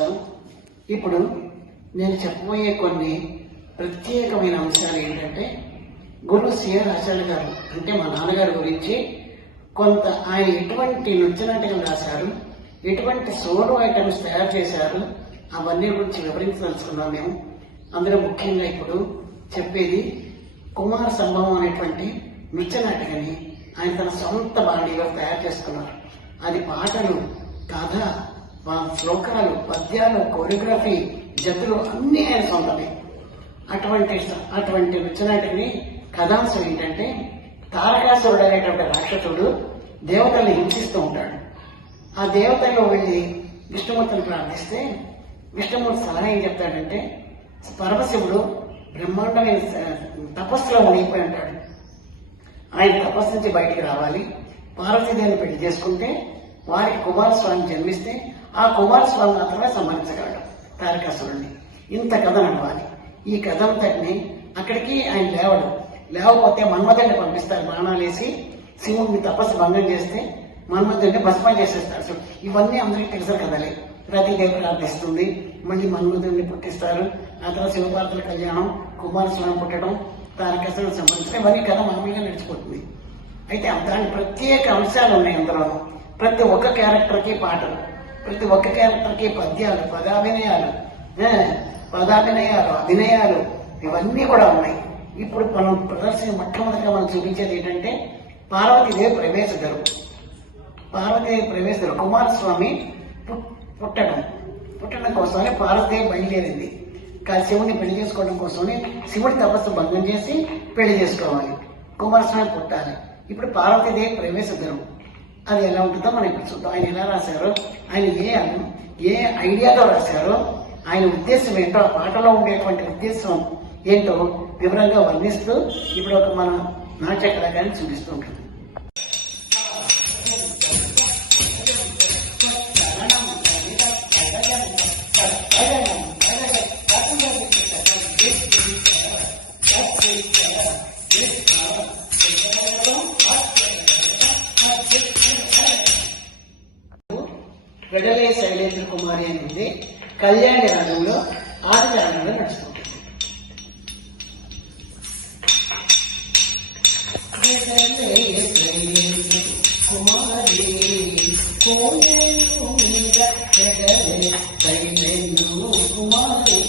నమస్కారం. ఇప్పుడు నేను చెప్పబోయే కొన్ని ప్రత్యేకమైన అంశాలు ఏంటంటే, గురు సిఆర్ ఆచార్య గారు అంటే మా నాన్నగారి గురించి కొంత ఆయన ఎటువంటి నృత్య నాటకం రాశారు, ఎటువంటి సోలో ఐటమ్స్ తయారు చేశారు, అవన్నీ గురించి వివరించదలుచుకున్నాం మేము. అందులో ముఖ్యంగా ఇప్పుడు చెప్పేది కుమార సంభవం అనేటువంటి నృత్య నాటకాన్ని ఆయన తన సొంత బాడీలో తయారు చేసుకున్నారు. అది పాటలు, కథ, శ్లోకాలు, పద్యాలు, కోరియోగ్రఫీ, జతులు అన్నీ ఆయన సొంతమే. అటువంటి నృత్య నాటకాన్ని కథాంశం ఏంటంటే, తారకాసురుడు అనేటువంటి రాక్షసుడు దేవతల్ని హింసిస్తూ ఉంటాడు. ఆ దేవతల్లో వెళ్ళి విష్ణుమూర్తిని ప్రార్థిస్తే విష్ణుమూర్తి సలహా ఏం చెప్తాడంటే, పరమశివుడు బ్రహ్మాండమైన తపస్సులో మునిగిపోయి ఉంటాడు. ఆయన తపస్సు నుంచి బయటికి రావాలి, పార్వతీదేవిని పెళ్లి చేసుకుంటే వారికి కుమారస్వామి జన్మిస్తే ఆ కుమారస్వామి మాత్రమే సంహరించగలడు తారకాసురుడిని. ఇంత కథ నడవాలి. ఈ కథ అంతటిని అక్కడికి ఆయన లేవకపోతే మన్మధుడిని పంపిస్తారు. బాణాలేసి శివుడిని తపస్సు భంగం చేస్తే మన్మధుడిని భస్మం చేసేస్తారు. ఇవన్నీ అందరికీ తెలిసిన కథలే. రతీదేవి ప్రార్థిస్తుంది, మళ్ళీ మన్మధుడిని పుట్టిస్తారు. ఆ తర్వాత శివపార్వతుల కళ్యాణం, కుమారస్వామి పుట్టడం, తారకాసురుడిని సంబంధించిన ఇవన్నీ కథ మామూలుగా నడిచిపోతుంది. అయితే దాని ప్రత్యేక అంశాలు ఉన్నాయి. అందులో ప్రతి ఒక్క క్యారెక్టర్కి పాటలు, ప్రతి ఒక్క క్యారెక్టర్కి పద్యాలు, పదాభినయాలు, అభినయాలు ఇవన్నీ కూడా ఉన్నాయి. ఇప్పుడు మనం మొట్టమొదటిగా మనం చూపించేది ఏంటంటే, పార్వతీదేవి ప్రవేశ కుమారస్వామి పుట్టడం కోసమని పార్వతీదేవి బయలుదేరింది. శివుని పెళ్లి చేసుకోవడం కోసమని శివుడి తపస్సు భంగం చేసి పెళ్లి చేసుకోవాలి, కుమారస్వామి పుట్టాలి. ఇప్పుడు పార్వతీదేవి ప్రవేశ ధర్మం అది ఎలా ఉంటుందో మనం ఇప్పుడు చూద్దాం. ఆయన ఎలా రాశారో, ఆయన ఏ ఐడియాతో రాశారో, ఆయన ఉద్దేశం ఏంటో, ఆ పాటలో ఉండేటువంటి ఉద్దేశం ఏంటో వివరంగా వర్ణిస్తూ ఇప్పుడు ఒక మన నాట్య కళాకారిని చూపిస్తూ ఉంటుంది. వెడలే శైలేంద్ర కుమారి అనేది కళ్యాణి రాగంలో ఆది రాగంలో నడుస్తుంటుంది. కుమారి కుమారి